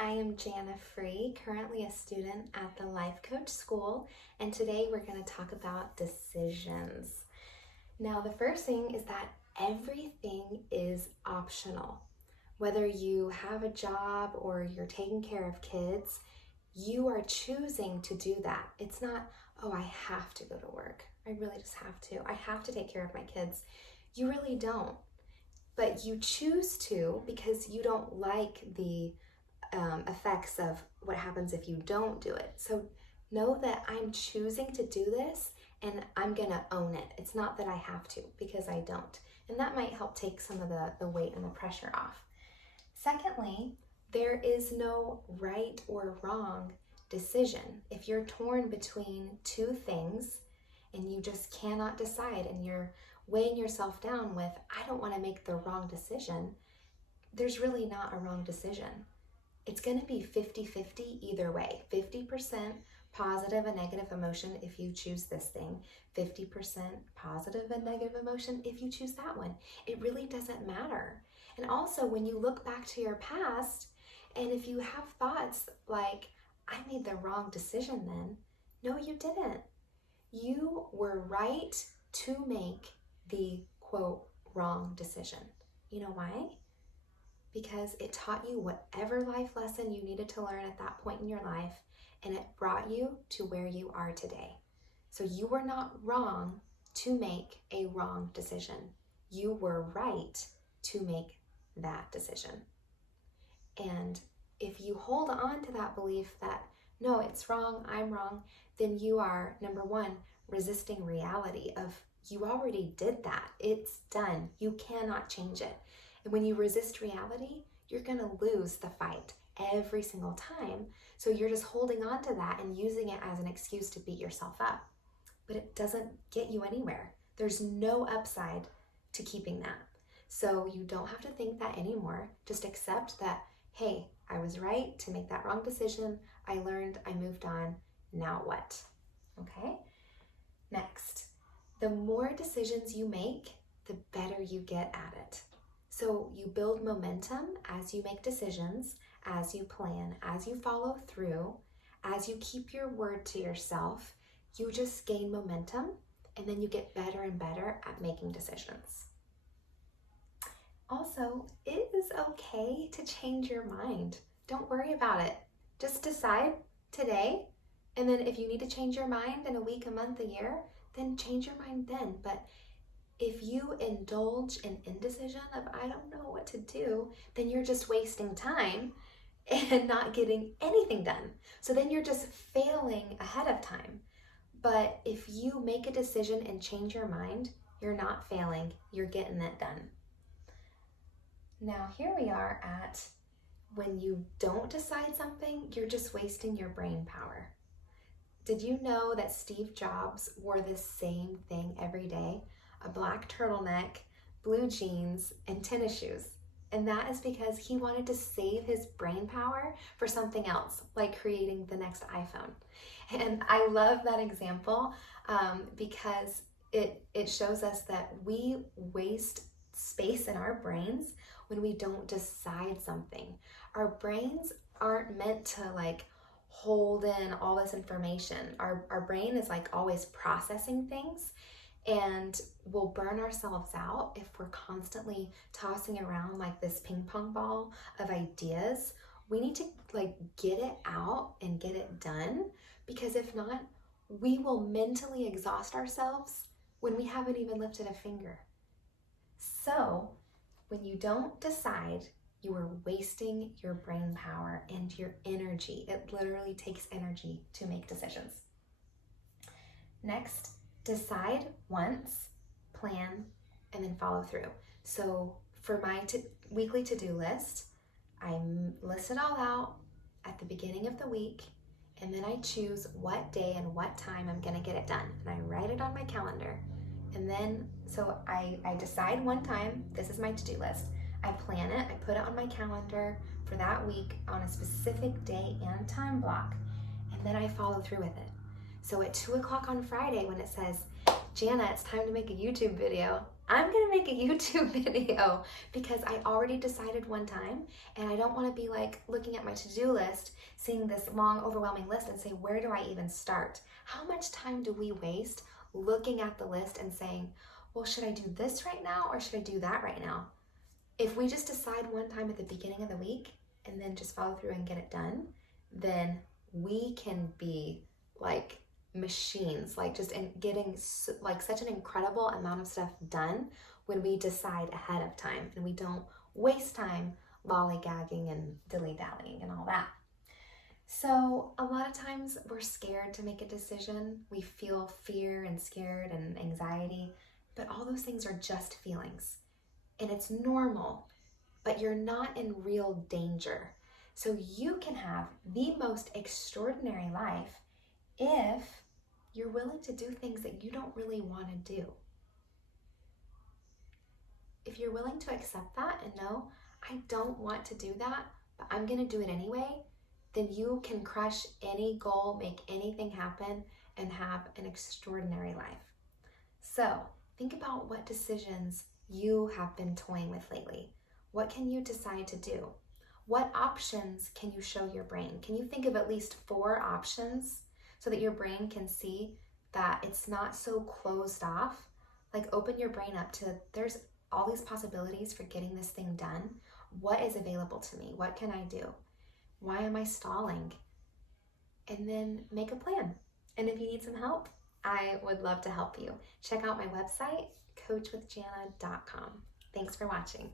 I am Jana Free, currently a student at the Life Coach School, and today we're going to talk about decisions. Now, the first thing is that everything is optional. Whether you have a job or you're taking care of kids, you are choosing to do that. It's not, oh, I have to go to work. I really just have to. I have to take care of my kids. You really don't. But you choose to because you don't like the effects of what happens if you don't do it. So know that I'm choosing to do this and I'm gonna own it. It's not that I have to, because I don't. And that might help take some of the weight and the pressure off. Secondly, there is no right or wrong decision. If you're torn between two things and you just cannot decide and you're weighing yourself down with, I don't want to make the wrong decision, there's really not a wrong decision. It's going to be 50-50 either way. 50% positive and negative emotion if you choose this thing. 50% positive and negative emotion if you choose that one. It really doesn't matter. And also, when you look back to your past, and if you have thoughts like, I made the wrong decision then, no, you didn't. You were right to make the, quote, wrong decision. You know why? Because it taught you whatever life lesson you needed to learn at that point in your life, and it brought you to where you are today. So you were not wrong to make a wrong decision. You were right to make that decision. And if you hold on to that belief that, no, it's wrong, I'm wrong, then you are, number one, resisting reality of you already did that. It's done. You cannot change it. And when you resist reality, you're going to lose the fight every single time. So you're just holding on to that and using it as an excuse to beat yourself up. But it doesn't get you anywhere. There's no upside to keeping that. So you don't have to think that anymore. Just accept that, hey, I was right to make that wrong decision. I learned, I moved on. Now what? Okay? Next, the more decisions you make, the better you get at it. So you build momentum as you make decisions, as you plan, as you follow through, as you keep your word to yourself. You just gain momentum, and then you get better and better at making decisions. Also, it is okay to change your mind. Don't worry about it. Just decide today, and then if you need to change your mind in a week, a month, a year, then change your mind then. But if you indulge in indecision of I don't know what to do, then you're just wasting time and not getting anything done. So then you're just failing ahead of time. But if you make a decision and change your mind, you're not failing, you're getting it done. Now here we are at when you don't decide something, you're just wasting your brain power. Did you know that Steve Jobs wore the same thing every day? A black turtleneck, blue jeans, and tennis shoes. And that is because he wanted to save his brain power for something else, like creating the next iPhone. And I love that example because it shows us that we waste space in our brains when we don't decide something. Our brains aren't meant to hold in all this information. Our brain is always processing things, and we'll burn ourselves out if we're constantly tossing around this ping pong ball of ideas. We need to get it out and get it done, because if not, we will mentally exhaust ourselves when we haven't even lifted a finger. So when you don't decide, you are wasting your brain power and your energy. It literally takes energy to make decisions. Next, decide once, plan, and then follow through. So for my weekly to-do list, I list it all out at the beginning of the week, and then I choose what day and what time I'm gonna get it done. And I write it on my calendar. And then, so I decide one time, this is my to-do list. I plan it, I put it on my calendar for that week on a specific day and time block, and then I follow through with it. So at 2 o'clock on Friday when it says, Jana, it's time to make a YouTube video, I'm gonna make a YouTube video because I already decided one time and I don't wanna be like looking at my to-do list, seeing this long, overwhelming list and say, where do I even start? How much time do we waste looking at the list and saying, well, should I do this right now or should I do that right now? If we just decide one time at the beginning of the week and then just follow through and get it done, then we can be like machines, like just in getting like such an incredible amount of stuff done when we decide ahead of time and we don't waste time lollygagging and dilly-dallying and all that. So a lot of times we're scared to make a decision. We feel fear and scared and anxiety, but all those things are just feelings and it's normal, but you're not in real danger. So you can have the most extraordinary life if you're willing to do things that you don't really want to do. If you're willing to accept that and know, I don't want to do that, but I'm going to do it anyway, then you can crush any goal, make anything happen, and have an extraordinary life. So think about what decisions you have been toying with lately. What can you decide to do? What options can you show your brain? Can you think of at least 4 options so that your brain can see that it's not so closed off? Like open your brain up to, there's all these possibilities for getting this thing done. What is available to me? What can I do? Why am I stalling? And then make a plan. And if you need some help, I would love to help you. Check out my website, coachwithjana.com. Thanks for watching.